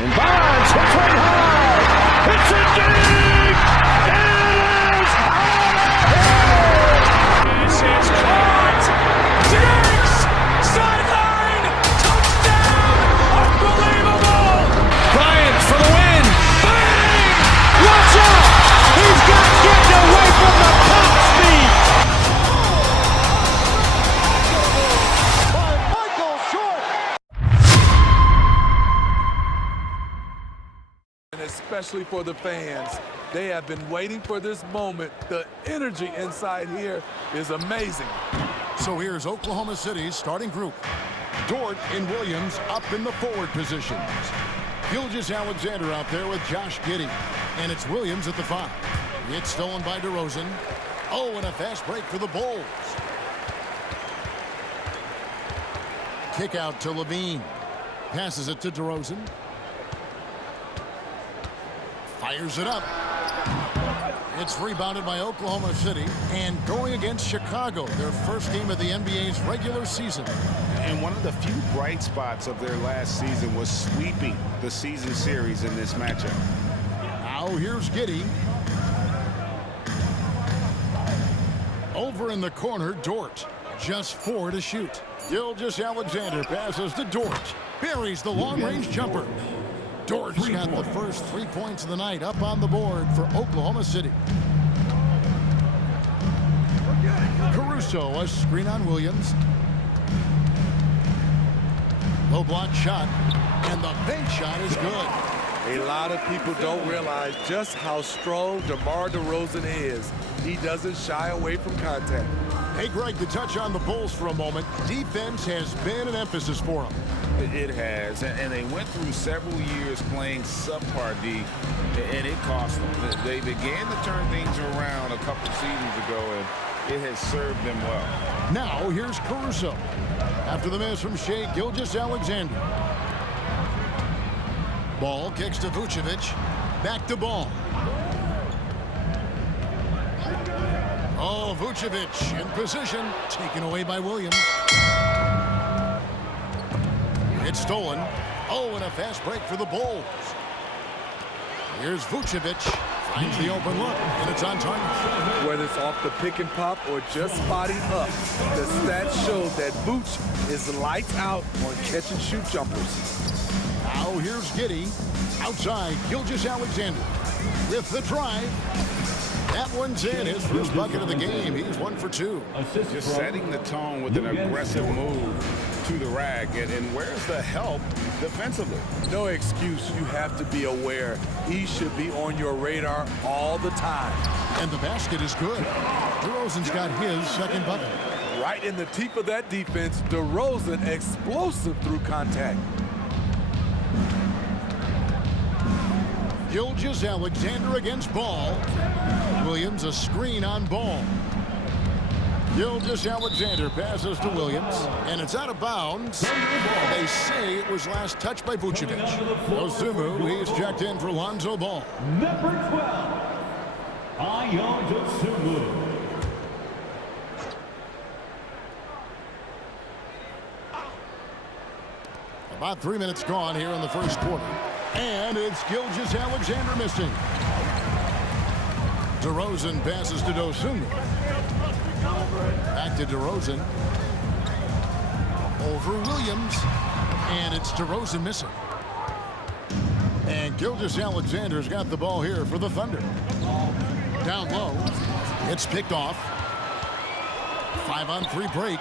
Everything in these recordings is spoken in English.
And Barnes hits one hard. Hits it deep. It is out of here. This is caught. Diggs. Sideline. Touchdown. Unbelievable. Bryant for the win. Bang. Watch out. He's got getting away from the top speed. Especially for the fans. They have been waiting for this moment. The energy inside here is amazing. So here's Oklahoma City's starting group. Dort and Williams up in the forward positions. Gilgeous-Alexander out there with Josh Giddey. And it's Williams at the 5. It's stolen by DeRozan. Oh, and a fast break for the Bulls. Kick out to Levine. Passes it to DeRozan. Fires it up. It's rebounded by Oklahoma City and going against Chicago, their first game of the NBA's regular season. And one of the few bright spots of their last season was sweeping the season series in this matchup. Now here's Giddey. Over in the corner, Dort. Just 4 to shoot. Gilgeous-Alexander passes to Dort. Buries the long-range jumper. Dort's got the first 3 points of the night up on the board for Oklahoma City. Caruso, a screen on Williams. Low block shot, and the bank shot is good. A lot of people don't realize just how strong DeMar DeRozan is. He doesn't shy away from contact. Hey, Greg, to touch on the Bulls for a moment, defense has been an emphasis for them. It has, and they went through several years playing subpar D, and it cost them. They began to turn things around a couple seasons ago, and it has served them well. Now, here's Caruso. After the miss from Shai Gilgeous-Alexander. Ball kicks to Vucevic. Back to Ball. Oh, Vucevic in position. Taken away by Williams. It's stolen. Oh, and a fast break for the Bulls. Here's Vucevic. Finds the open look, and it's on target. Whether it's off the pick and pop or just spotting up, the stats show that Vooch is lights out on catch and shoot jumpers. Now here's Giddey. Outside, Gilgeous-Alexander with the drive. That one's in. His first bucket of the game. He's 1 for 2. Just setting the tone with an aggressive move to the rack. And where's the help defensively? No excuse. You have to be aware. He should be on your radar all the time. And the basket is good. DeRozan's got his second bucket. Right in the teeth of that defense, DeRozan explosive through contact. Gilgeous-Alexander against Ball. Williams a screen on Ball. Gilgeous-Alexander passes to Williams, and it's out of bounds. They say it was last touched by Vucevic. Dosunmu, he's checked in for Lonzo Ball. Number 12, Ayo Dosunmu. About 3 minutes gone here in the first quarter. And it's Gilgeous-Alexander missing. DeRozan passes to Dosunmu. Back to DeRozan. Over Williams. And it's DeRozan missing. And Gilgeous-Alexander's got the ball here for the Thunder. Down low. It's picked off. 5-on-3 break.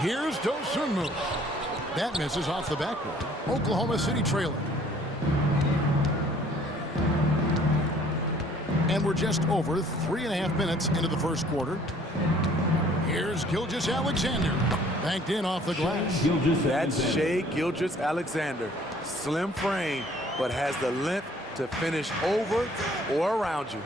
Here's Dosunmu. That misses off the backboard. Oklahoma City trailing. And we're just over 3.5 minutes into the first quarter. Here's Gilgeous-Alexander. Banked in off the glass. That's Shai Gilgeous-Alexander. Slim frame, but has the length to finish over or around you.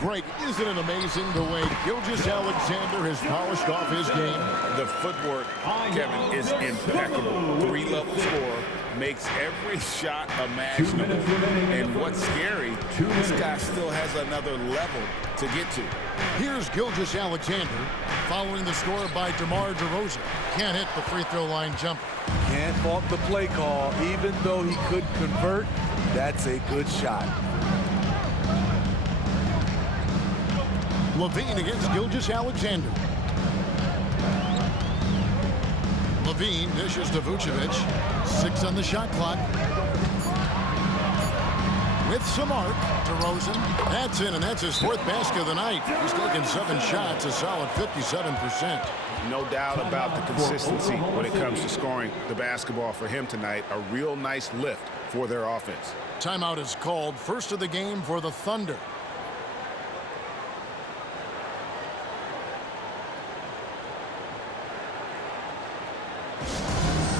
Greg, isn't it amazing the way Gilgeous-Alexander has polished off his game? The footwork, Kevin, is impeccable. 3-level scorer, makes every shot imaginable. And what's scary, this guy still has another level to get to. Here's Gilgeous-Alexander following the score by DeMar DeRozan. Can't hit the free throw line jumper. Can't fault the play call. Even though he couldn't convert, that's a good shot. LaVine against Gilgeous-Alexander. LaVine dishes to Vucevic. 6 on the shot clock. With some arc, DeRozan. That's in, and that's his 4th basket of the night. He's taken 7 shots, a solid 57%. No doubt about the consistency when it comes to scoring the basketball for him tonight. A real nice lift for their offense. Timeout is called. First of the game for the Thunder.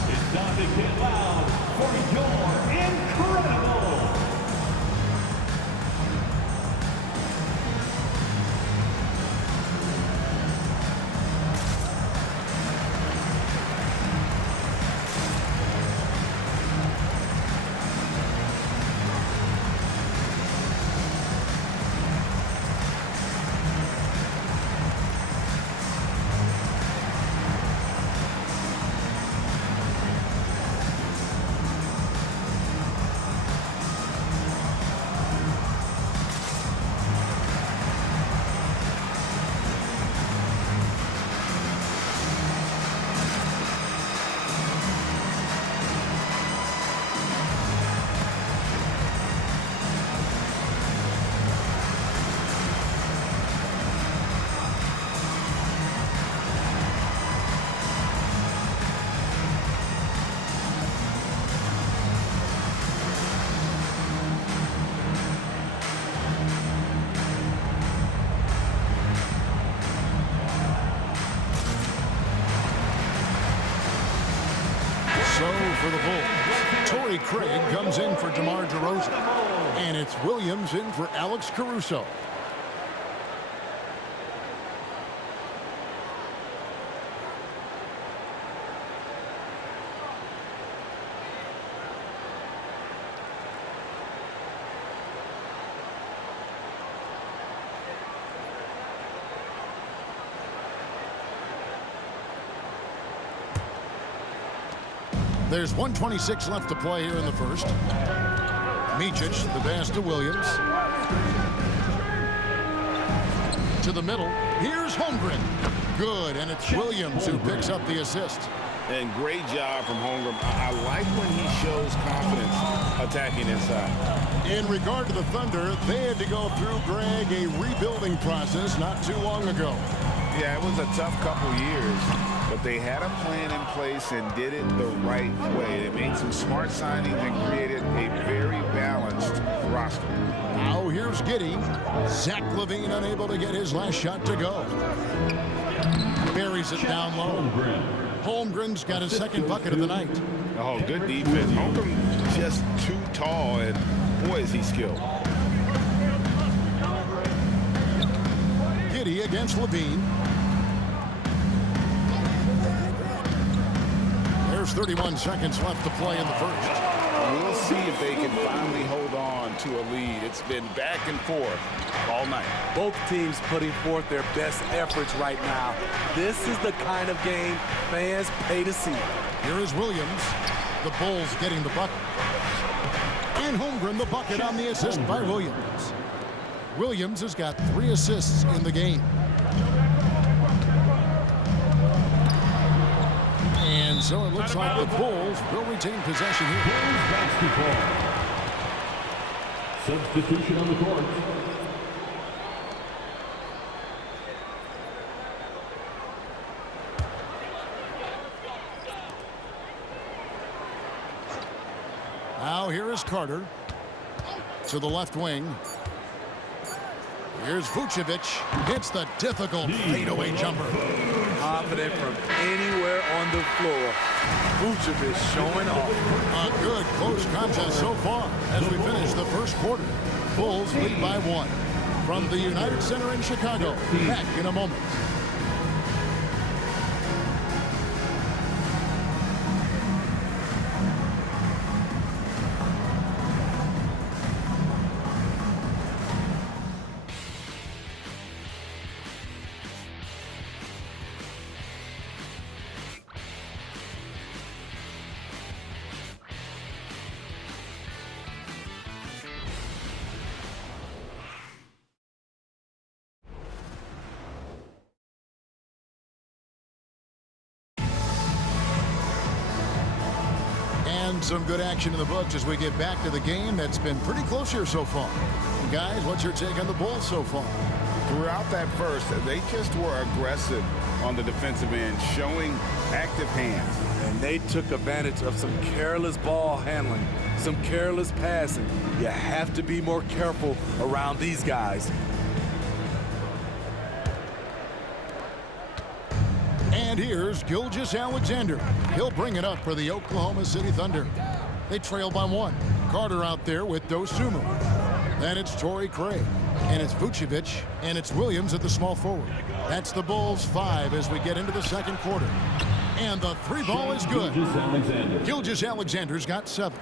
It's time to get loud for your incredible. For the Bulls, Torrey Craig comes in for DeMar DeRozan. And it's Williams in for Alex Caruso. There's 1:26 left to play here in the first. Micic, the pass to Williams. To the middle. Here's Holmgren. Good, and it's Williams who picks up the assist. And great job from Holmgren. I like when he shows confidence attacking inside. In regard to the Thunder, they had to go through, Greg, a rebuilding process not too long ago. Yeah, it was a tough couple years, but they had a plan in place and did it the right way. They made some smart signings and created a very balanced roster. Now here's Giddey. Zach LaVine unable to get his last shot to go. Buries it down low. Holmgren's got his 2nd bucket of the night. Oh, good defense. Holmgren just too tall, and boy, is he skilled. Giddey against LaVine. There's 31 seconds left to play in the first. We'll see if they can finally hold on to a lead. It's been back and forth all night. Both teams putting forth their best efforts right now. This is the kind of game fans pay to see. Here is Williams. The Bulls getting the bucket. And Holmgren the bucket on the assist by Williams. Williams has got 3 assists in the game. And so it looks like the Bulls will retain possession here. Bulls basketball. Substitution on the court. Now here is Carter to the left wing. Here's Vucevic. Hits the difficult fadeaway jumper. Confident from anywhere on the floor. Vucevic showing off. A good close contest so far as we finish the first quarter. Bulls lead by 1. From the United Center in Chicago. Back in a moment. And some good action in the books as we get back to the game that's been pretty close here so far. Guys, what's your take on the Bulls so far? Throughout that first, they just were aggressive on the defensive end, showing active hands. And they took advantage of some careless ball handling, some careless passing. You have to be more careful around these guys. And here's Gilgeous-Alexander. He'll bring it up for the Oklahoma City Thunder. They trail by 1. Carter out there with Dosunmu. Then it's Torrey Craig. And it's Vucevic. And it's Williams at the small forward. That's the Bulls 5 as we get into the second quarter. And the 3 ball is good. Gilgeous-Alexander's got 7.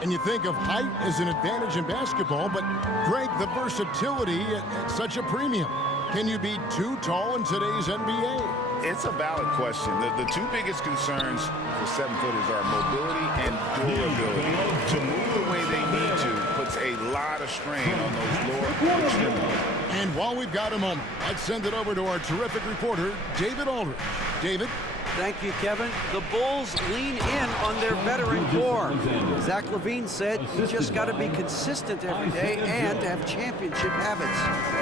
And you think of height as an advantage in basketball, but Greg, the versatility at such a premium. Can you be too tall in today's NBA? It's a valid question. The two biggest concerns for 7-footers are mobility and durability. To move the way they need to puts a lot of strain on those lower extremities. And while we've got a moment, let's send it over to our terrific reporter, David Aldridge. David? Thank you, Kevin. The Bulls lean in on their veteran core. Zach LaVine said you just got to be consistent every day and have championship habits.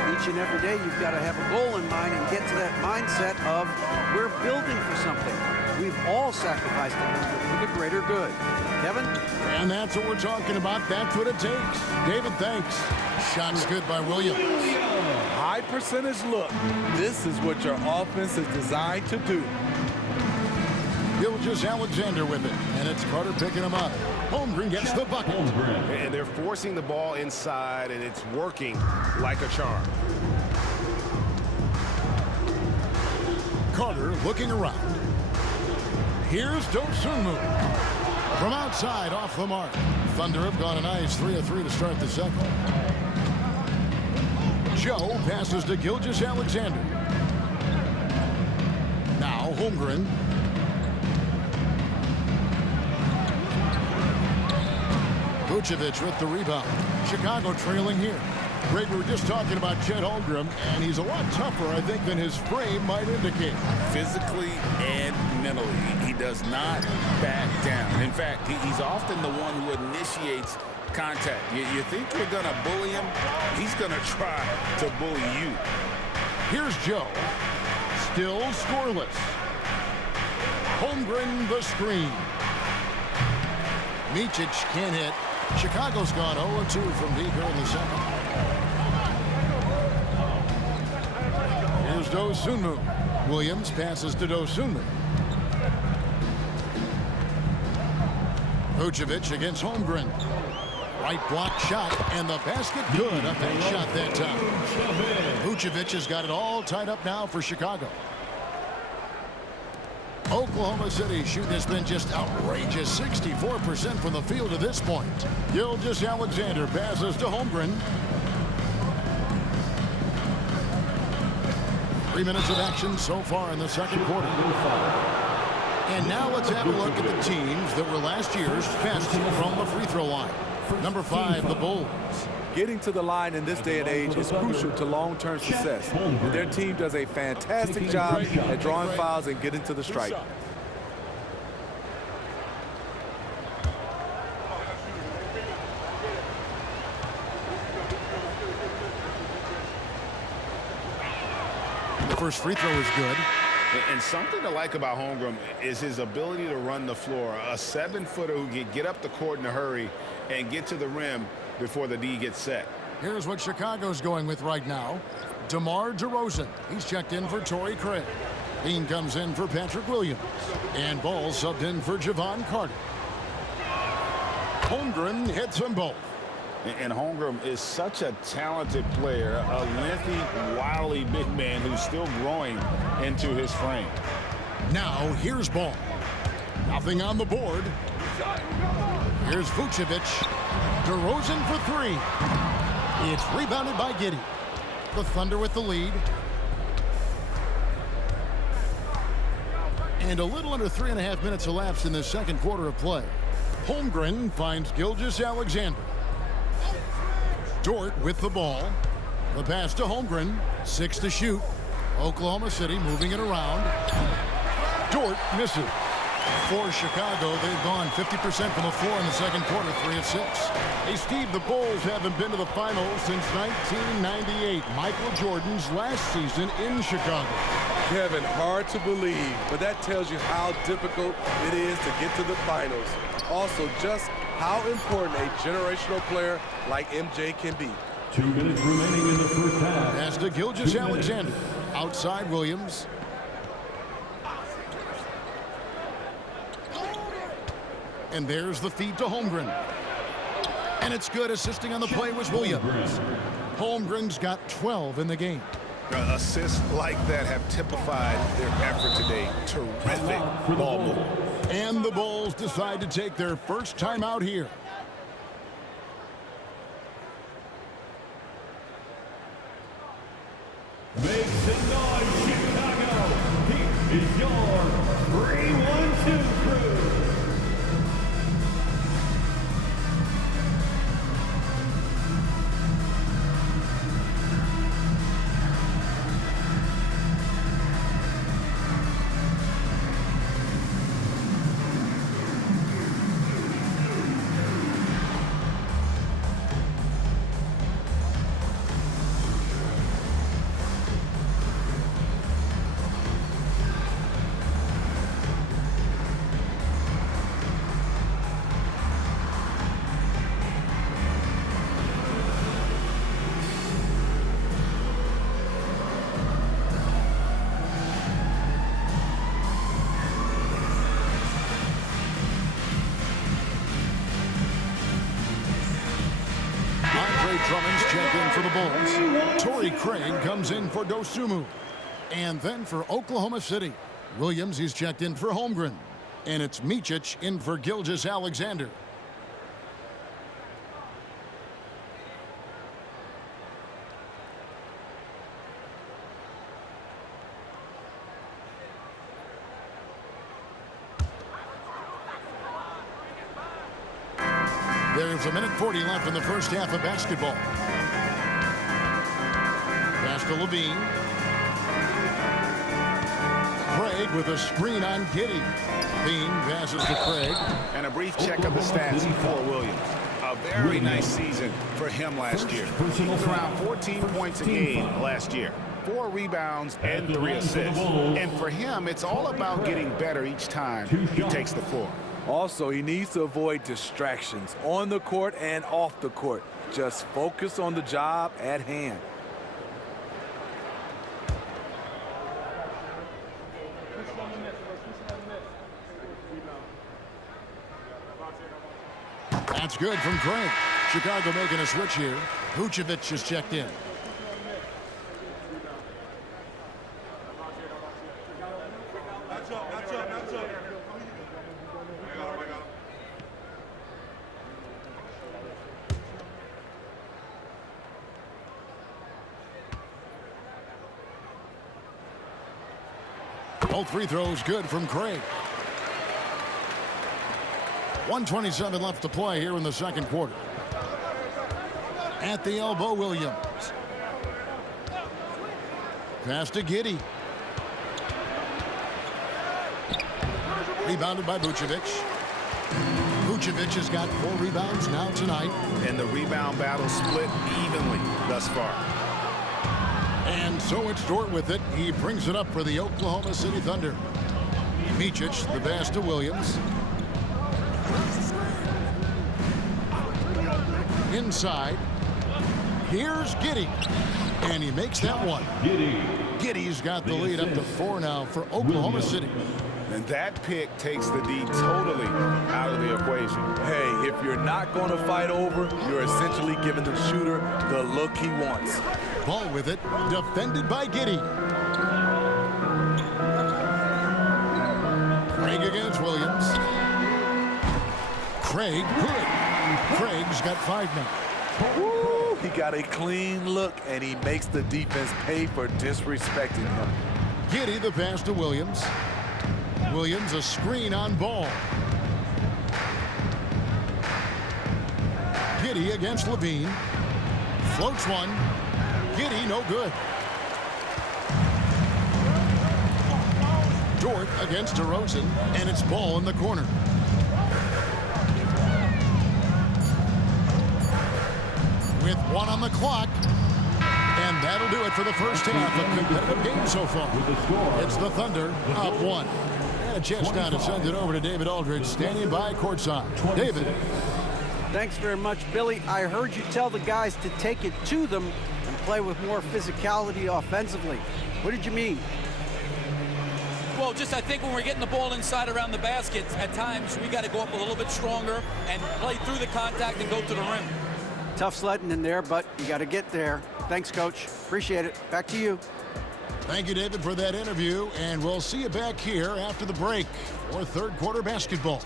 Each and every day you've got to have a goal in mind and get to that mindset of we're building for something. We've all sacrificed a little bit for the greater good. Kevin? And that's what we're talking about. That's what it takes. David, thanks. Shots good by Williams. High percentage look. This is what your offense is designed to do. Gilgeous-Alexander with it, and it's Carter picking him up. Holmgren gets the bucket. And they're forcing the ball inside, and it's working like a charm. Carter looking around. Here's Dosunmu. From outside, off the mark. Thunder have gone a nice 3 of 3 to start the second. Joe passes to Gilgeous-Alexander. Now Holmgren. Vucevic with the rebound. Chicago trailing here. Greg, we were just talking about Chet Holmgren, and he's a lot tougher, I think, than his frame might indicate. Physically and mentally, he does not back down. In fact, he's often the one who initiates contact. You think you're going to bully him? He's going to try to bully you. Here's Joe. Still scoreless. Holmgren the screen. Micic can't hit. Chicago's gone 0-2 from deep here in the second. Here's Dosunmu. Williams passes to Dosunmu. Vucevic against Holmgren. Right block shot, and the basket good. Up that shot that time. Vucevic has got it all tied up now for Chicago. Oklahoma City shooting has been just outrageous. 64% from the field to this point. Gilgeous-Alexander passes to Holmgren. 3 minutes of action so far in the second quarter. And now let's have a look at the teams that were last year's best from the free throw line. Number 5, the Bulls. Getting to the line in this day and age is crucial to long-term success. Their team does a fantastic job at drawing fouls and getting to the stripe. The first free throw is good. And something to like about Holmgren is his ability to run the floor. A 7-footer who can get up the court in a hurry and get to the rim before the D gets set. Here's what Chicago's going with right now. DeMar DeRozan. He's checked in for Torrey Craig. Bean comes in for Patrick Williams. And Ball subbed in for Javon Carter. Holmgren hits them both. And Holmgren is such a talented player, a lengthy, wily big man who's still growing into his frame. Now here's Ball. Nothing on the board. Here's Vucevic. DeRozan for 3. It's rebounded by Giddey. The Thunder with the lead. And a little under 3.5 minutes elapsed in the second quarter of play. Holmgren finds Gilgeous-Alexander. Dort with the ball. The pass to Holmgren. 6 to shoot. Oklahoma City moving it around. Dort misses. For Chicago, they've gone 50% from the floor in the second quarter, 3 of 6. Hey, Steve, the Bulls haven't been to the finals since 1998, Michael Jordan's last season in Chicago. Kevin, hard to believe, but that tells you how difficult it is to get to the finals. Also, just how important a generational player like MJ can be. 2 minutes remaining in the first half. Pass to Gilgeous-Alexander. Outside Williams. And there's the feed to Holmgren. And it's good. Assisting on the play was Williams. Holmgren's got 12 in the game. Assists like that have typified their effort today. Terrific ball movement. And the Bulls decide to take their first time out here. Make some noise, Chicago. Here is your 3-1-2 crew. Drummond's checked in for the Bulls. Torrey Craig comes in for Dosunmu. And then for Oklahoma City, Williams is checked in for Holmgren. And it's Micic in for Gilgeous-Alexander. There's 1:40 left in the first half of basketball. Pass to Levine. Craig with a screen on Giddey. Levine passes to Craig. And a brief check of the stats for Williams. A very nice season for him last year. He was around 14 points a game last year. 4 rebounds and 3 assists. And for him, it's all about getting better each time he takes the floor. Also, he needs to avoid distractions on the court and off the court. Just focus on the job at hand. That's good from Craig. Chicago making a switch here. Vucevic is checked in. Both free throws good from Craig. 1:27 left to play here in the second quarter. At the elbow, Williams. Pass to Giddey. Rebounded by Vucevic. Vucevic has got 4 rebounds now tonight. And the rebound battle split evenly thus far. And so it's Dort with it. He brings it up for the Oklahoma City Thunder. Micic, the pass to Williams. Inside. Here's Giddey. And he makes that one. Giddey's got the lead up to 4 now for Oklahoma City. And that pick takes the D totally out of the equation. Hey, if you're not going to fight over, you're essentially giving the shooter the look he wants. Ball with it, defended by Giddey. Craig against Williams. Craig, good. Craig's got 5 now. Woo, he got a clean look, and he makes the defense pay for disrespecting him. Giddey the pass to Williams. Williams a screen on Ball. Giddey against Levine. Floats one. Giddey no good. Dort against DeRozan, and it's ball in the corner. With 1 on the clock. And that'll do it for the first half of competitive game so far. It's the Thunder up 1. And a chance now to send it over to David Aldridge, standing by courtside. David. Thanks very much, Billy. I heard you tell the guys to take it to them and play with more physicality offensively. What did you mean? Well, just I think when we're getting the ball inside around the basket, at times we got to go up a little bit stronger and play through the contact and go to the rim. Tough sledding in there, but you got to get there. Thanks, Coach. Appreciate it. Back to you. Thank you, David, for that interview, and we'll see you back here after the break for third quarter basketball.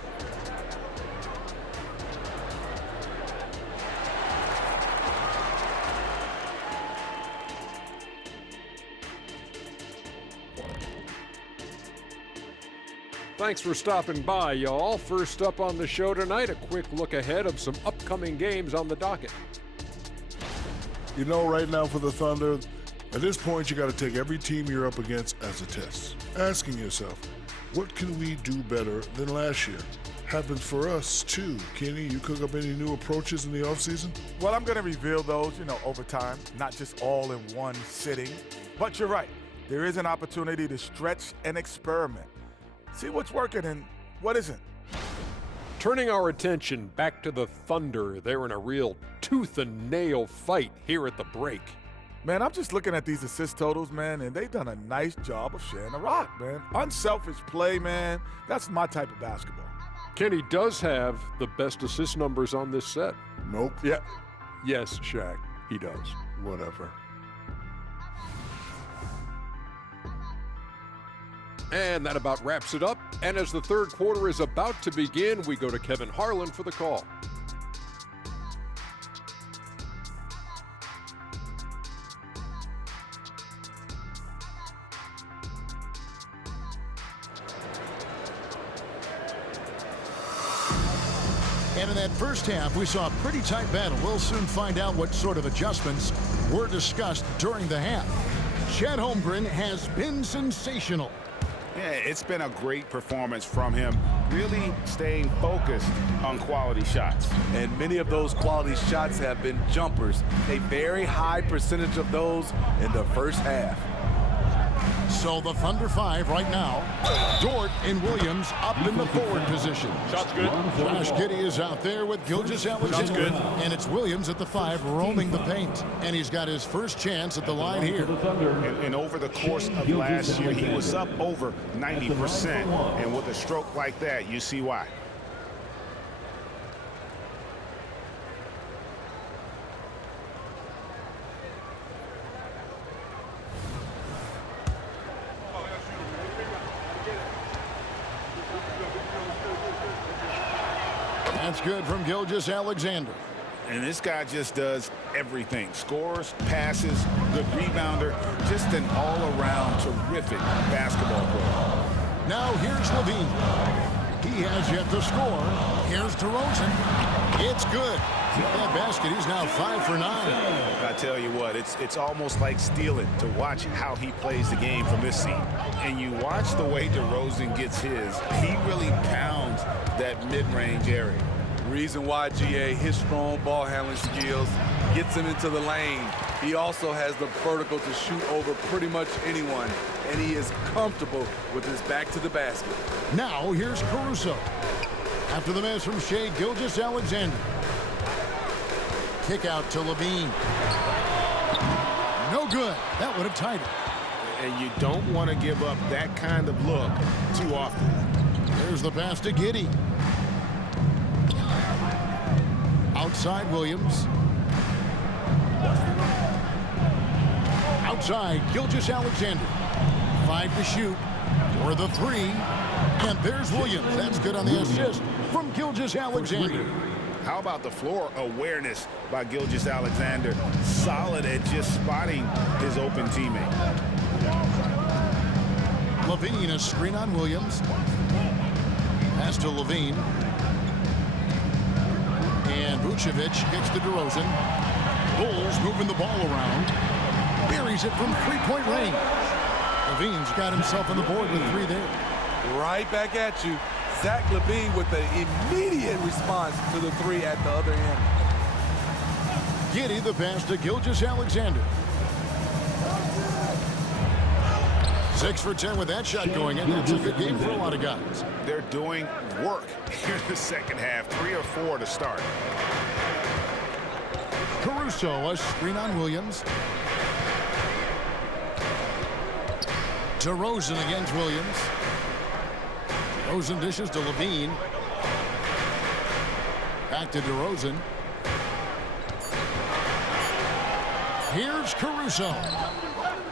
Thanks for stopping by, y'all. First up on the show tonight, a quick look ahead of some upcoming games on the docket. You know, right now for the Thunder, at this point, you got to take every team you're up against as a test. Asking yourself, what can we do better than last year? Happens for us, too. Kenny, you cook up any new approaches in the offseason? Well, I'm going to reveal those, over time, not just all in one sitting. But you're right. There is an opportunity to stretch and experiment. See what's working and what isn't. Turning our attention back to the Thunder, they're in a real tooth and nail fight here at the break. Man, I'm just looking at these assist totals, man, and they've done a nice job of sharing the rock, man. Unselfish play, man. That's my type of basketball. Kenny does have the best assist numbers on this set. Nope. Yeah. Yes, Shaq, he does. Whatever. And that about wraps it up. And as the third quarter is about to begin, we go to Kevin Harlan for the call. And in that first half, we saw a pretty tight battle. We'll soon find out what sort of adjustments were discussed during the half. Chet Holmgren has been sensational. Yeah, it's been a great performance from him, really staying focused on quality shots. And many of those quality shots have been jumpers, a very high percentage of those in the first half. So the Thunder 5 right now. Dort and Williams up in the forward position. Shot's good. Josh Giddey is out there with Gilgeous-Alexander. And it's Williams at the 5 roaming the paint. And he's got his first chance at the line here. And over the course of last year, he was up over 90%. And with a stroke like that, you see why. That's good from Gilgeous-Alexander. And this guy just does everything. Scores, passes, good rebounder, just an all-around terrific basketball player. Now here's Levine. He has yet to score. Here's DeRozan. It's good. That basket, he's now 5 for 9. I tell you what, it's almost like stealing to watch how he plays the game from this seat. And you watch the way DeRozan gets his. He really pounds that mid-range area. Reason why, GA, his strong ball handling skills gets him into the lane. He also has the vertical to shoot over pretty much anyone, and he is comfortable with his back to the basket. Now here's Caruso. After the miss from Shai Gilgeous-Alexander. Kick out to Levine. No good. That would have tied it. And you don't want to give up that kind of look too often. There's the pass to Giddey. Outside Williams. Outside Gilgeous-Alexander. 5 to shoot for the 3. And there's Williams. That's good on the assist from Gilgeous-Alexander. How about the floor awareness by Gilgeous-Alexander? Solid at just spotting his open teammate. Levine, a screen on Williams. Pass to Levine. And Vucevic gets to DeRozan. Bulls moving the ball around. Buries it from 3-point range. LaVine's got himself on the board with 3 there. Right back at you. Zach LaVine with the immediate response to the 3 at the other end. Giddey the pass to Gilgeous-Alexander. 6 for 10 with that shot going in. It's a good game for a lot of guys. They're doing work here in the second half. 3 or 4 to start. Caruso, a screen on Williams. DeRozan against Williams. DeRozan dishes to LaVine. Back to DeRozan. Here's Caruso.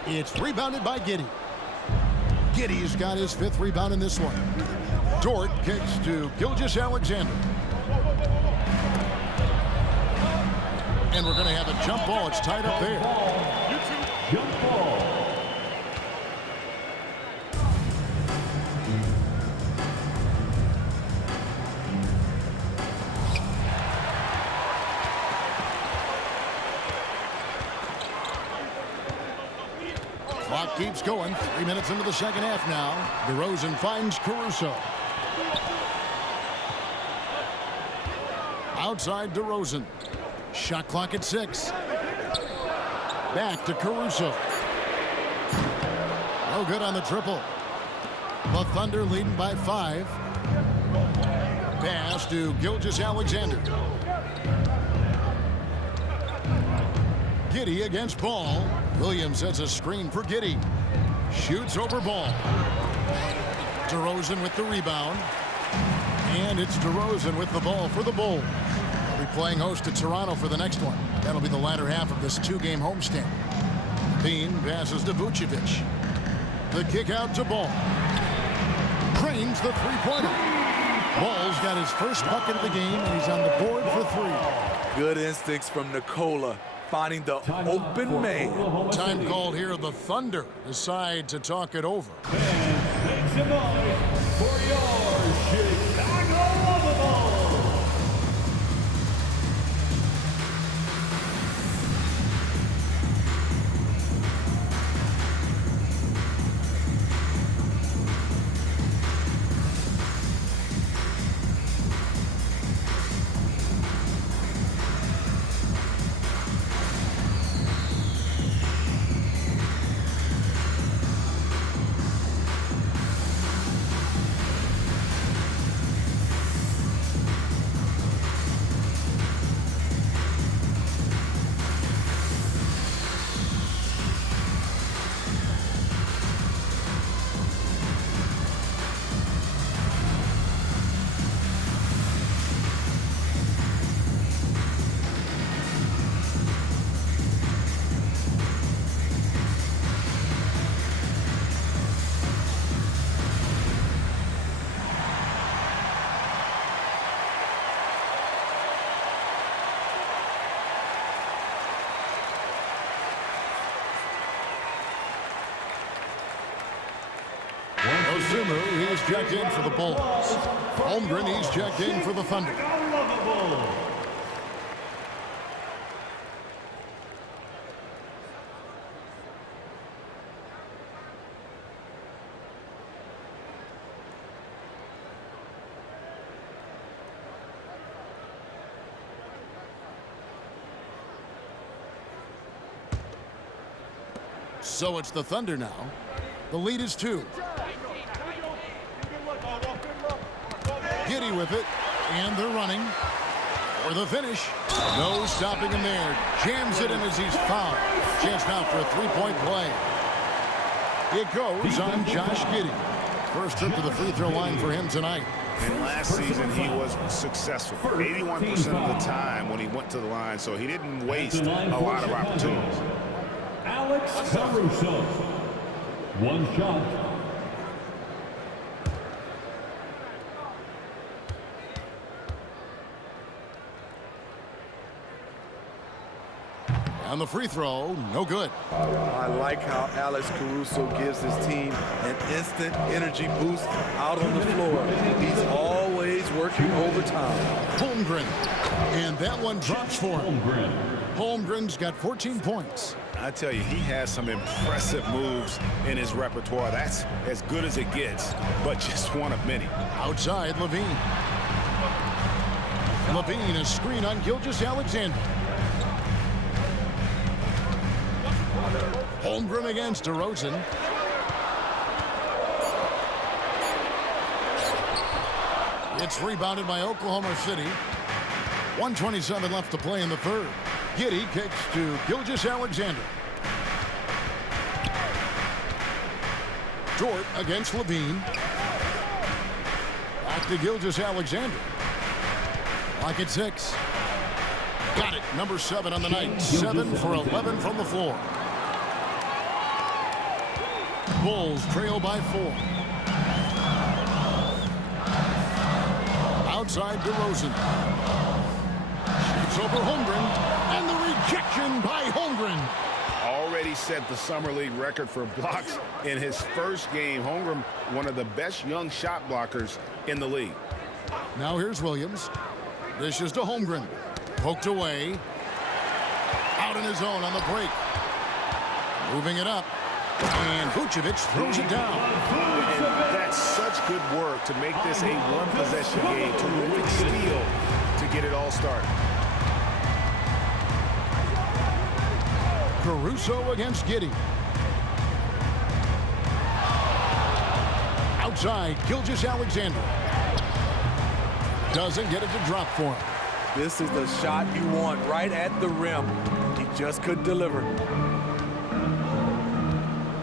It's rebounded by Giddey. Giddey's got his 5th rebound in this one. Dort kicks to Gilgeous-Alexander. And we're going to have a jump ball. It's tied up there. Jump ball. Clock keeps going. 3 minutes into the second half now. DeRozan finds Caruso. Outside DeRozan. Shot clock at 6. Back to Caruso. No good on the triple. The Thunder leading by 5. Pass to Gilgeous-Alexander. Giddey against Ball. Williams sets a screen for Giddey. Shoots over Ball. DeRozan with the rebound. And it's DeRozan with the ball for the Bulls. They'll be playing host to Toronto for the next one. That'll be the latter half of this 2-game homestand. Bean passes to Vucevic. The kick out to Ball. Cranes the 3-pointer. Ball's got his first bucket of the game, and he's on the board for 3. Good instincts from Nikola, finding the open man. Time called here. The Thunder decide to talk it over. Make some noise for your Chicago Lovables. Ozumu, he's checked in for the Bulls. Holmgren, he's checked in for the Thunder. So it's the Thunder now. The lead is 2. Giddey with it, and they're running for the finish. No stopping him there. Jams it in as he's fouled. Chance now for a 3-point play. It goes on Josh Giddey. First trip to the free throw line for him tonight. And last season he was successful 81% of the time when he went to the line, so he didn't waste a lot of opportunities. Alex Caruso. One shot. On the free throw, no good. I like how Alex Caruso gives his team an instant energy boost out on the floor. He's always working overtime. Holmgren, and that one drops for him. Holmgren's got 14 points. I tell you, he has some impressive moves in his repertoire. That's as good as it gets, but just one of many. Outside, Levine. Levine, a screen on Gilgeous-Alexander. Holmgren against DeRozan. It's rebounded by Oklahoma City. 1:27 left to play in the third. Giddey kicks to Gilgeous-Alexander. Dort against Levine. Back to Gilgeous-Alexander. Lock at 6. Got it. Number 7 on the night. 7 for 11 from the floor. Bulls trail by 4. Outside DeRozan. Shoots over Holmgren. And the rejection by Holmgren. Already set the Summer League record for blocks in his first game. Holmgren, one of the best young shot blockers in the league. Now here's Williams. Dishes to Holmgren. Poked away. Out in his own on the break. Moving it up. And Vucevic throws it down. And that's such good work to make this a one-possession game. Terrific steal to get it all started. Caruso against Giddey. Outside, Gilgeous-Alexander. Doesn't get it to drop for him. This is the shot you want right at the rim. He just couldn't deliver.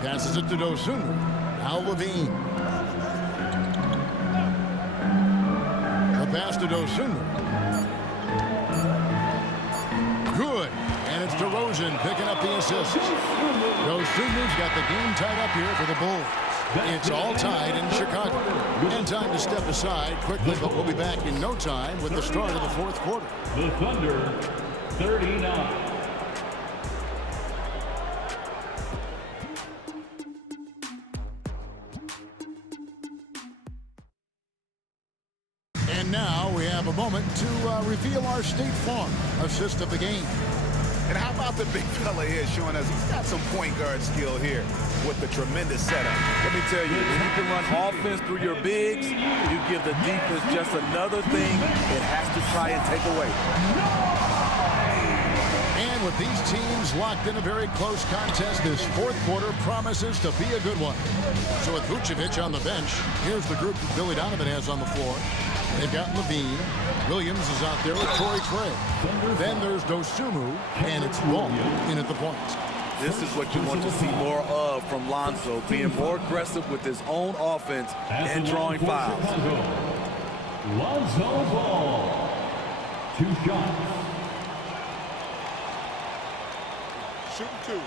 Passes it to Dosunmu. Now Levine. The pass to Dosunmu. Good. And it's DeRozan picking up the assist. Dosunmu's got the game tied up here for the Bulls. It's all tied in Chicago. And time to step aside quickly, but we'll be back in no time with the start of the fourth quarter. The Thunder, 39. And now we have a moment to reveal our State Farm assist of the game. And how about the big fella here showing us he's got some point guard skill here with the tremendous setup. Let me tell you, when you can run offense through your bigs, you give the defense just another thing it has to try and take away. And with these teams locked in a very close contest, this fourth quarter promises to be a good one. So with Vucevic on the bench, here's the group that Billy Donovan has on the floor. They've got Levine. Williams is out there with Torrey Craig. Then there's Dosunmu, and it's Ball in at the point. This is what you want to see more of from Lonzo, being more aggressive with his own offense and drawing fouls. Lonzo Ball. 2 shots. Shooting 2.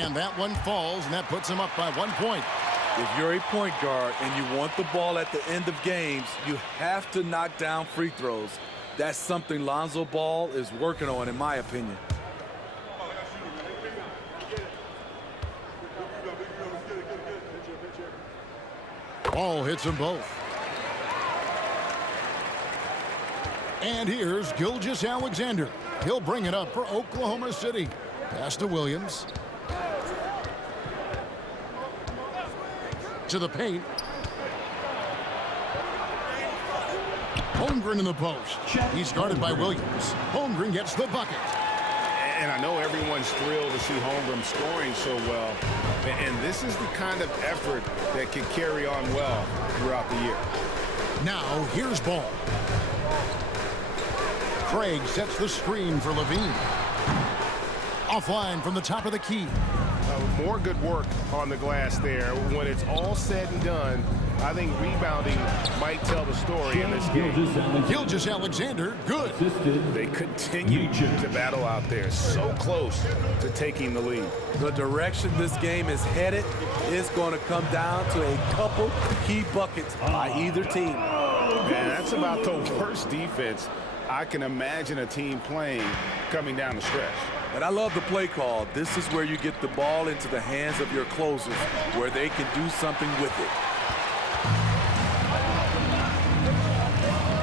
And that one falls, and that puts him up by 1 point. If you're a point guard and you want the ball at the end of games, you have to knock down free throws. That's something Lonzo Ball is working on, in my opinion. Ball hits them both. And here's Gilgeous-Alexander. He'll bring it up for Oklahoma City. Pass to Williams. To the paint. Holmgren in the post. He's guarded by Williams. Holmgren gets the bucket. And I know everyone's thrilled to see Holmgren scoring so well. And this is the kind of effort that can carry on well throughout the year. Now, here's Ball. Craig sets the screen for Levine. Offline from the top of the key. More good work on the glass there. When it's all said and done, I think rebounding might tell the story in this game. Gilgeous-Alexander, good. They continue to battle out there, so close to taking the lead. The direction this game is headed is going to come down to a couple key buckets by either team. And that's about the worst defense I can imagine a team playing coming down the stretch. And I love the play call. This is where you get the ball into the hands of your closers, where they can do something with it.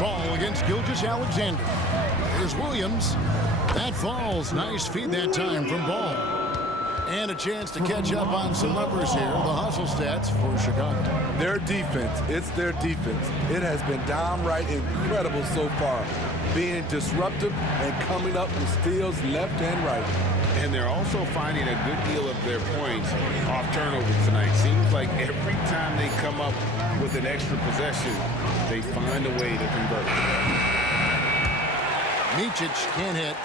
Ball against Gilgeous-Alexander. Here's Williams. That falls. Nice feed that time from Ball. And a chance to catch up on some numbers here. The hustle stats for Chicago. Their defense, it's their defense. It has been downright incredible so far, being disruptive and coming up with steals left and right. And they're also finding a good deal of their points off turnovers tonight. Seems like every time they come up with an extra possession, they find a way to convert. Micic can't hit.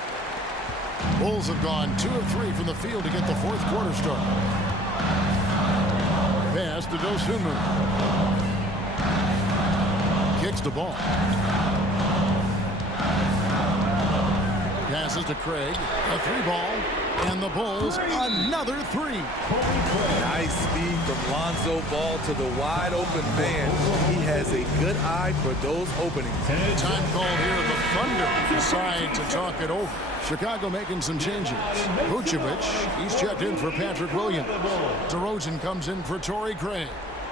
Bulls have gone 2 of 3 from the field to get the fourth quarter start. Pass to Dosunmu. Kicks the ball. Passes to Craig. A 3-ball. And the Bulls, another 3. Nice speed from Lonzo Ball to the wide open man. He has a good eye for those openings. Time call here. The Thunder decide to talk it over. Chicago making some changes. Vucevic, he's checked in for Patrick Williams. DeRozan comes in for Torrey Craig.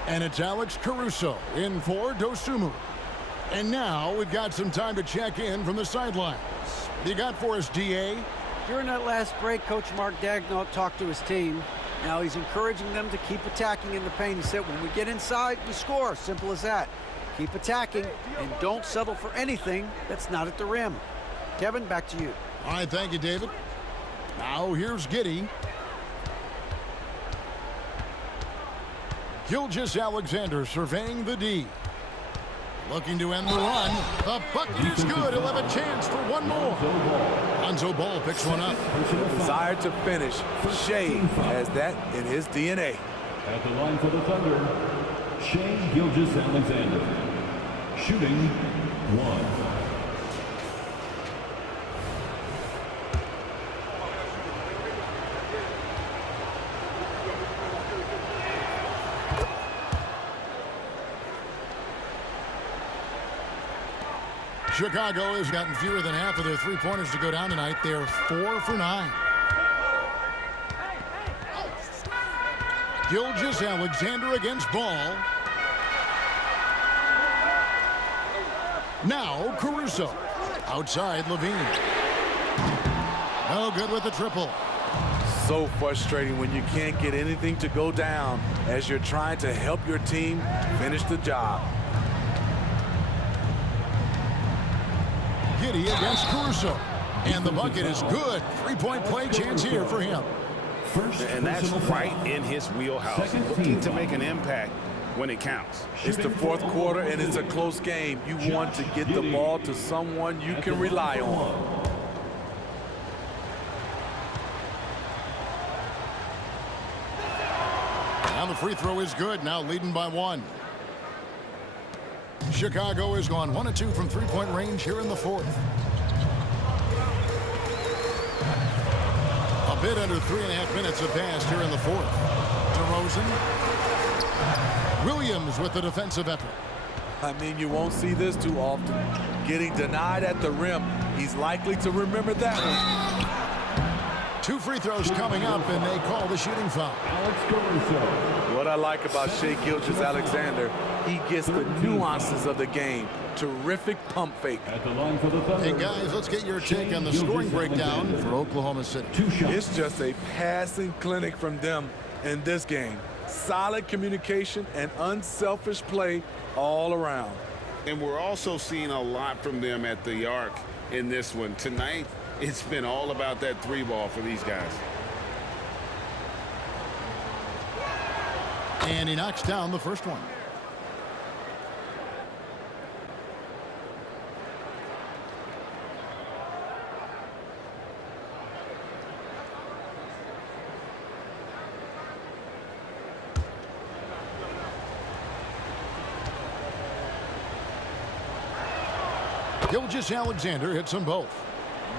And it's Alex Caruso in for Dosunmu. And now we've got some time to check in from the sidelines. What you got for us, D.A.? During that last break, Coach Mark Daigneault talked to his team. Now he's encouraging them to keep attacking in the paint. He said, when we get inside, we score. Simple as that. Keep attacking and don't settle for anything that's not at the rim. Kevin, back to you. All right, thank you, David. Now here's Giddey. Gilgeous-Alexander surveying the D. Looking to end the run. The bucket is good. He'll have a chance for one more. Lonzo Ball picks one up. Desire to finish. Shea has that in his DNA. At the line for the Thunder, Shea Gilgeous-Alexander. Shooting 1. Chicago has gotten fewer than half of their three-pointers to go down tonight. They're 4 for 9. Gilgeous-Alexander against Ball. Now Caruso. Outside Levine. No good with the triple. So frustrating when you can't get anything to go down as you're trying to help your team finish the job. Giddey against Caruso. And the bucket is good. Three-point play chance here for him. And that's right in his wheelhouse. Looking to make an impact when it counts. It's the fourth quarter and it's a close game. You want to get the ball to someone you can rely on. And the free throw is good. Now leading by 1. Chicago has gone 1 of 2 from three-point range here in the fourth. A bit under 3.5 minutes have passed here in the fourth. DeRozan. Williams with the defensive effort. I mean, you won't see this too often. Getting denied at the rim. He's likely to remember that one. 2 free throws coming up, and they call the shooting foul. What I like about Shea Gilgeous-Alexander, he gets the nuances of the game. Terrific pump fake. Hey, guys, let's get your take on the scoring breakdown for Oklahoma City. It's just a passing clinic from them in this game. Solid communication and unselfish play all around. And we're also seeing a lot from them at the arc in this one. Tonight, it's been all about that 3-ball for these guys. And he knocks down the first one. Gilgeous-Alexander hits them both.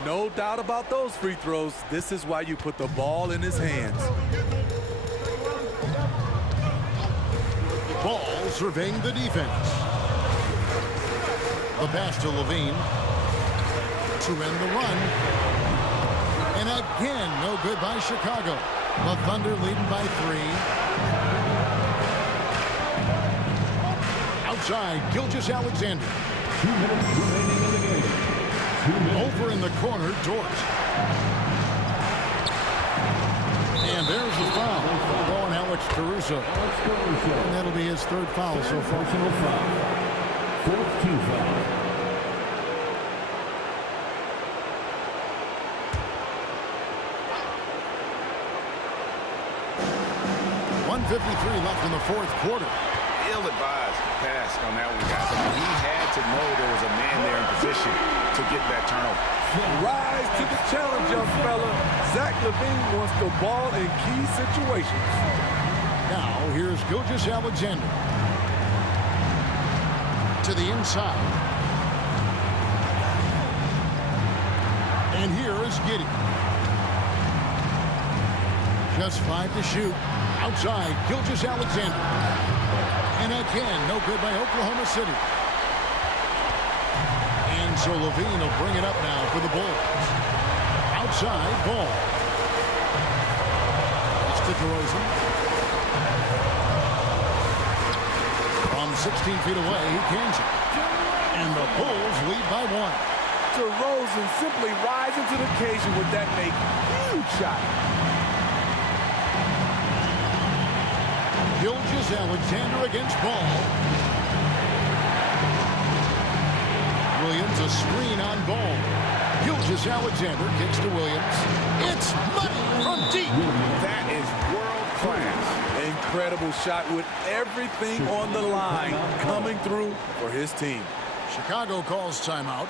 No doubt about those free throws. This is why you put the ball in his hands. Ball surveying the defense. The pass to Levine to end the run. And again, no good by Chicago. The Thunder leading by 3. Outside, Gilgeous-Alexander. 2 minutes remaining in the game. 2 minutes. Over in the corner, Dort. And there's the foul. Going Alex Caruso. And that'll be his 3rd foul so far. Personal foul. 4th team foul. .53 left in the 4th quarter. Ill-advised pass on that one, guys. I mean, he had to know there was a man there in position to get that turnover. Rise to the challenge, young fella. Zach LaVine wants the ball in key situations. Now, here's Gilgeous-Alexander. To the inside. And here is Giddey. Just 5 to shoot. Outside, Gilgeous-Alexander. And again, no good by Oklahoma City. And so LaVine will bring it up now for the Bulls. Outside, Ball. It's to DeRozan. From 16 feet away, he cans it. And the Bulls lead by 1. DeRozan simply rising to the occasion with that huge shot. Gilgeous-Alexander against Ball. Williams, a screen on Ball. Gilgeous-Alexander kicks to Williams. It's money from deep. That is world class. Incredible shot with everything on the line coming through for his team. Chicago calls timeout.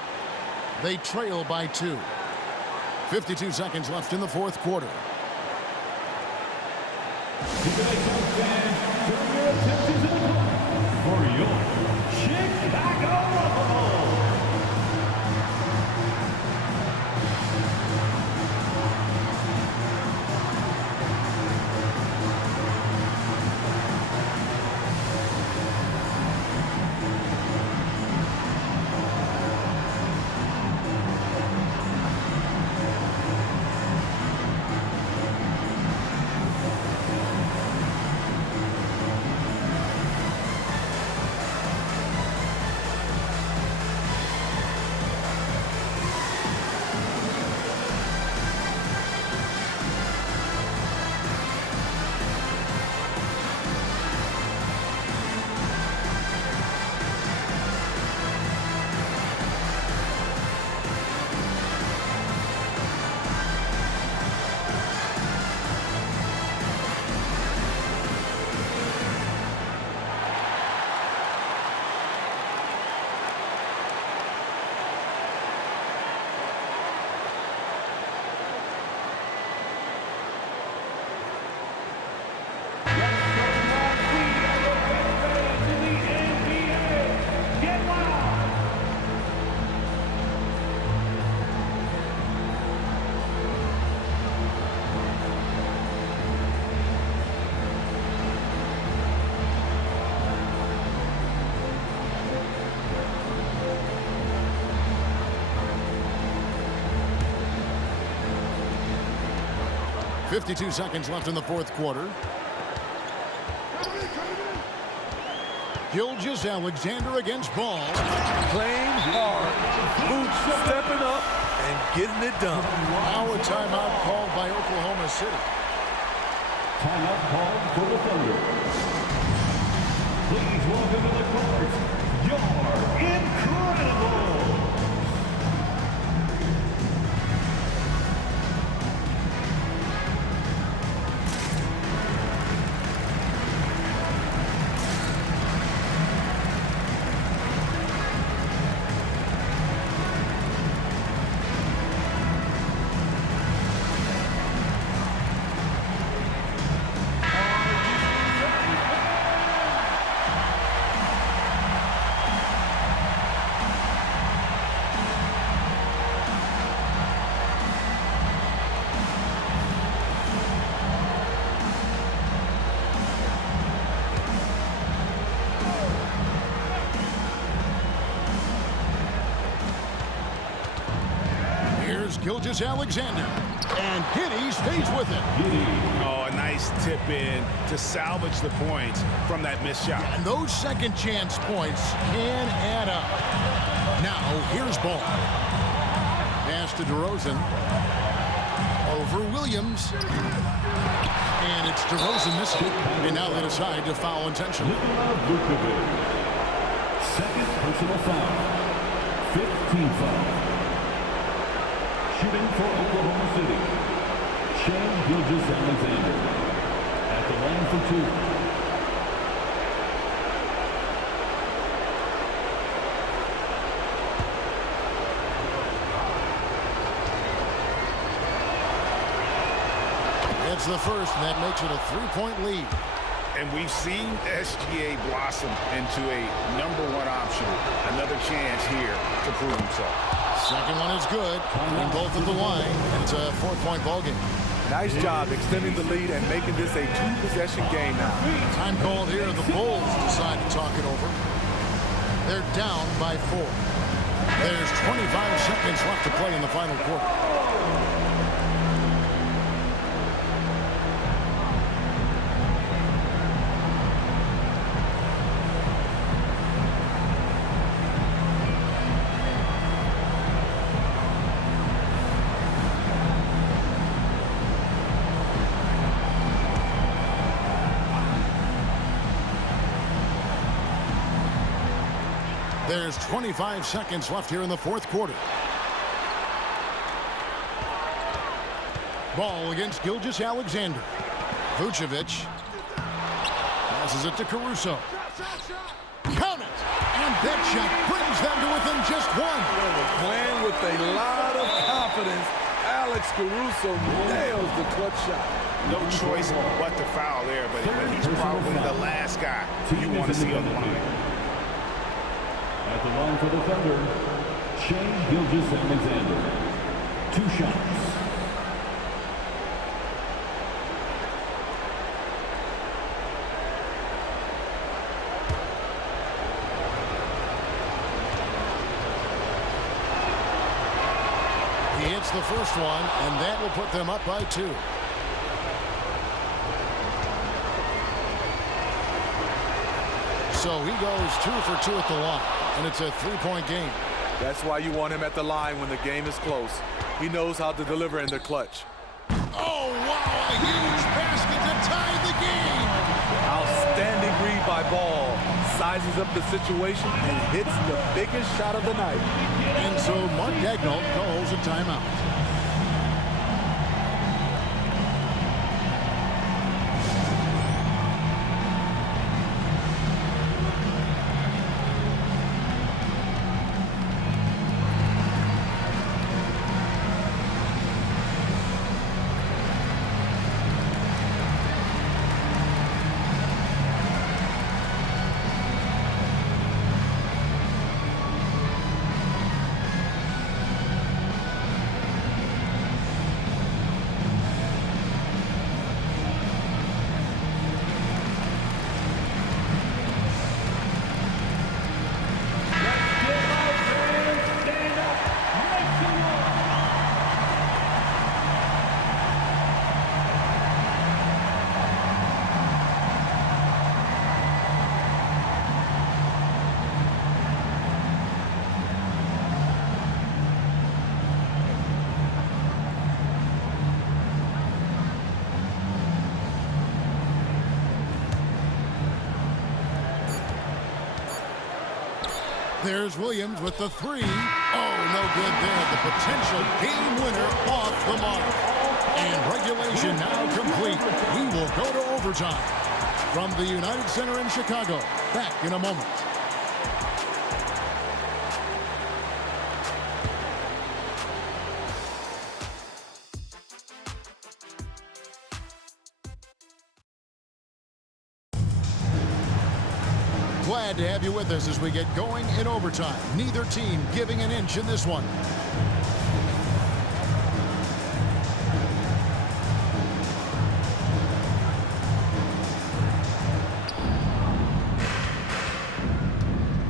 They trail by 2. 52 seconds left in the 4th quarter. Turn your attention to the clock for your Chicago Bulls. .52 seconds left in the 4th quarter. Gilgeous-Alexander against Ball. Playing hard. Boots stepping up and getting it done. Now a timeout called by Oklahoma City. Timeout called for the Thunder. Please welcome to the court, your incredible. Gilgeous-Alexander. And Giddey stays with it. Oh, a nice tip in to salvage the points from that missed shot. And those second chance points can add up. Now, here's ball. Pass to DeRozan. Over Williams. And it's DeRozan missing. And now they decide to foul intentionally. Second personal foul. 15 foul. Shooting for Oklahoma City, Shai Gilgeous-Alexander. At the line for two. It's the first, and that makes it a three-point lead. And we've seen SGA blossom into a #1 option. Another chance here to prove himself. Second one is good, and both at the line, and it's a 4-point ball game. Nice job extending the lead and making this a 2-possession game now. Time called here. The Bulls decide to talk it over. They're down by 4. There's 25 seconds left to play in the final quarter. There's 25 seconds left here in the fourth quarter. Ball against Gilgeous-Alexander. Vucevic passes it to Caruso. Count it! And that shot brings them to within just one. Playing with a lot of confidence, Alex Caruso nails the clutch shot. No choice but to foul there, but he's probably the last guy you want to see on the line. At the line for the Thunder, Shai Gilgeous-Alexander. 2 shots. He hits the first one, and that will put them up by 2. So he goes 2 for 2 at the line. And it's a 3-point game. That's why you want him at the line when the game is close. He knows how to deliver in the clutch. Oh, wow, a huge basket to tie the game. Outstanding read by Ball. Sizes up the situation and hits the biggest shot of the night. And so Mark Daigneault calls a timeout. There's Williams with the 3. Oh, no good there. The potential game winner off the mark. And regulation now complete. We will go to overtime. From the United Center in Chicago. Back in a moment. Glad to have you with us as we get going in overtime. Neither team giving an inch in this one.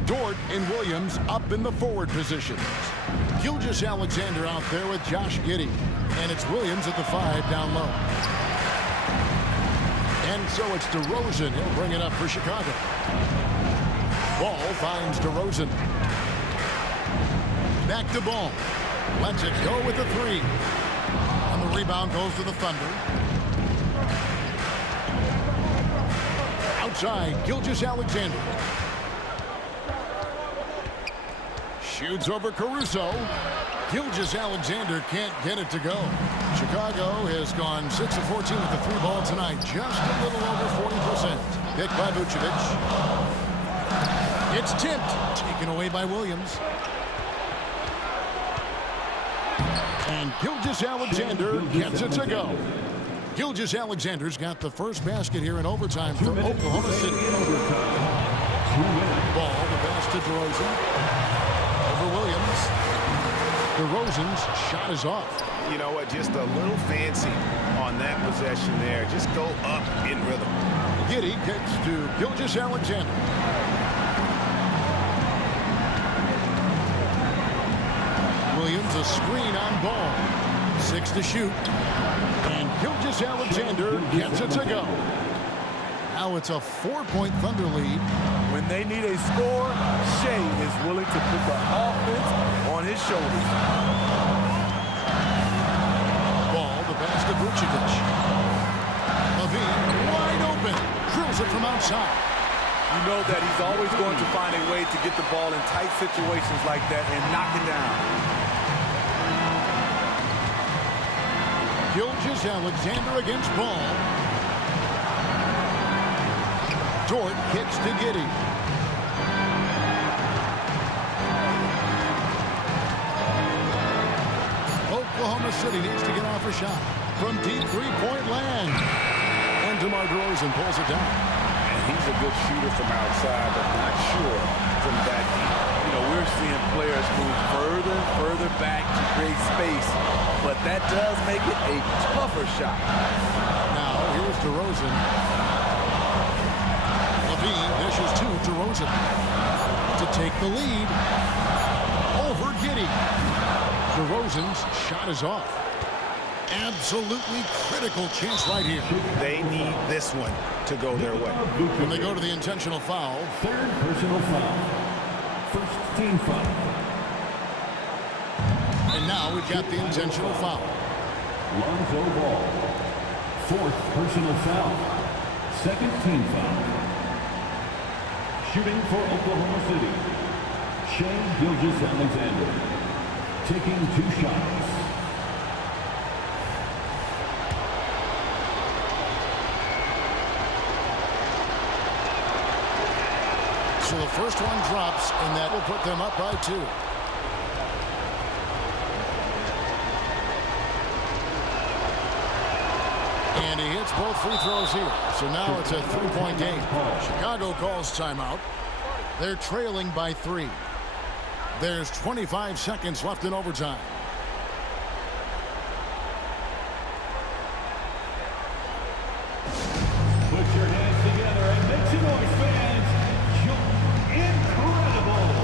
Dort and Williams up in the forward positions. Gilgeous-Alexander out there with Josh Giddey. And it's Williams at the 5 down low. And so it's DeRozan. He'll bring it up for Chicago. Ball finds DeRozan. Back to Ball. Lets it go with the 3. And the rebound goes to the Thunder. Outside, Gilgeous-Alexander. Shoots over Caruso. Gilgeous-Alexander can't get it to go. Chicago has gone 6 of 14 with the 3 ball tonight. Just a little over 40%. Hit by Vucevic. It's tipped. Taken away by Williams. And Gilgeous-Alexander gets it to go. Gilgeous-Alexander's got the first basket here in overtime for Oklahoma City. Ball, the pass to DeRozan. Over Williams. DeRozan's shot is off. You know what? Just a little fancy on that possession there. Just go up in rhythm. Giddey gets to Gilgeous-Alexander. Williams a screen on Ball. 6 to shoot. And Gilgeous-Alexander gets it to go. Now it's a 4-point Thunder lead. When they need a score, Shea is willing to put the offense on his shoulders. Ball, the pass to Vucevic. Levine wide open. Drills it from outside. You know that he's always going to find a way to get the ball in tight situations like that and knock it down. Gilgeous-Alexander against Ball. Dort kicks to Giddey. Oklahoma City needs to get off a shot from deep three-point land. And DeMar DeRozan pulls it down. And he's a good shooter from outside, but not sure from that deep. You know, we're seeing players move further and further back to create space, but that does make it a tougher shot. Now, here's DeRozan. Levine dishes to DeRozan to take the lead over Giddey. DeRozan's shot is off. Absolutely critical chance right here. They need this one to go their way. When they go to the intentional foul. 3rd personal foul. First team foul. And now we've got the intentional foul. Lonzo Ball. 4th personal foul. 2nd team foul. Shooting for Oklahoma City, Shea Gilgeous-Alexander, taking 2 shots. So the first one drops, and that will put them up by 2. And he hits both free throws here. So now it's a 3-point game. Chicago calls timeout. They're trailing by 3. There's 25 seconds left in overtime. Put your hands together and make some noise, fans. Incredible.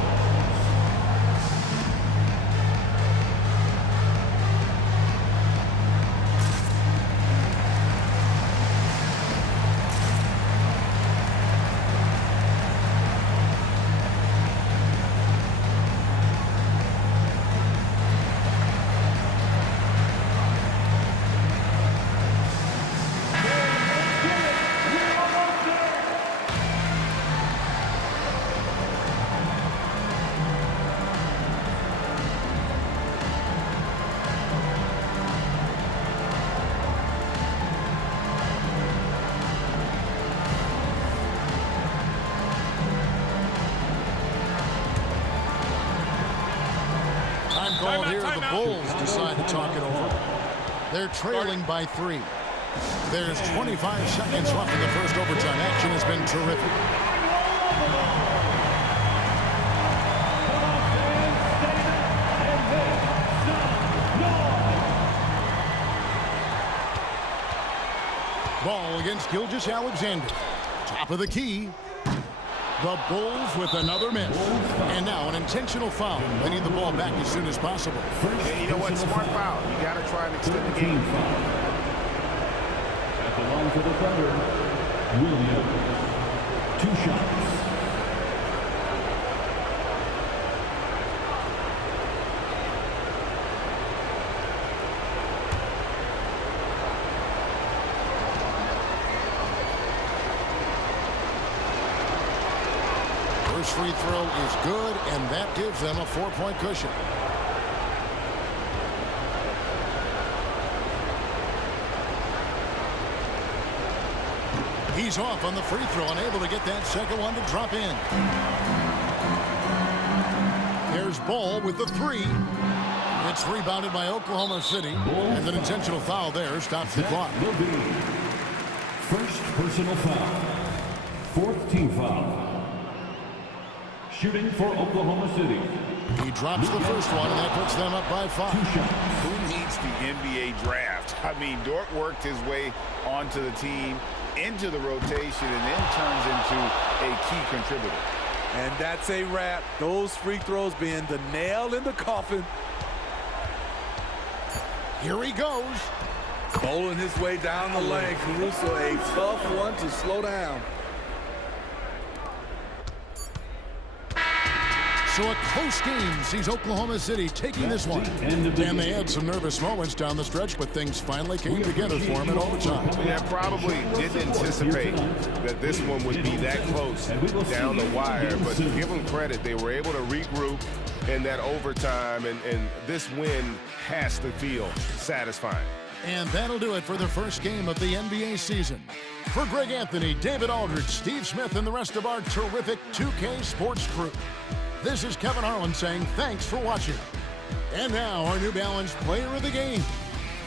Called here, the Bulls decide to talk it over. They're trailing by 3. There's 25 seconds left in the first overtime. Action has been terrific. Ball against Gilgeous-Alexander. Top of the key. The Bulls with another miss. And now an intentional foul. They need the ball back as soon as possible. And you know what? Smart foul. You got to try and extend the game. At the line for the Thunder, Williams. 2 shots. First free throw is good, and that gives them a 4-point cushion. He's off on the free throw, unable to get that second one to drop in. There's Ball with the 3. It's rebounded by Oklahoma City, and an intentional foul there stops the clock. Will be first personal foul. 4th team foul. Shooting for Oklahoma City. He drops the first one, and that puts them up by 5. Who needs the NBA draft? I mean, Dort worked his way onto the team, into the rotation, and then turns into a key contributor. And that's a wrap. Those free throws being the nail in the coffin. Here he goes. Bowling his way down the lane. Caruso, a tough one to slow down. So a close game sees Oklahoma City taking this one. And they had some nervous moments down the stretch, but things finally came together for them in overtime. Yeah, probably didn't anticipate that this one would be that close down the wire, but to give them credit, they were able to regroup in that overtime, and this win has to feel satisfying. And that'll do it for the first game of the NBA season. For Greg Anthony, David Aldridge, Steve Smith, and the rest of our terrific 2K Sports crew, this is Kevin Harlan saying thanks for watching. And now our New Balance Player of the Game.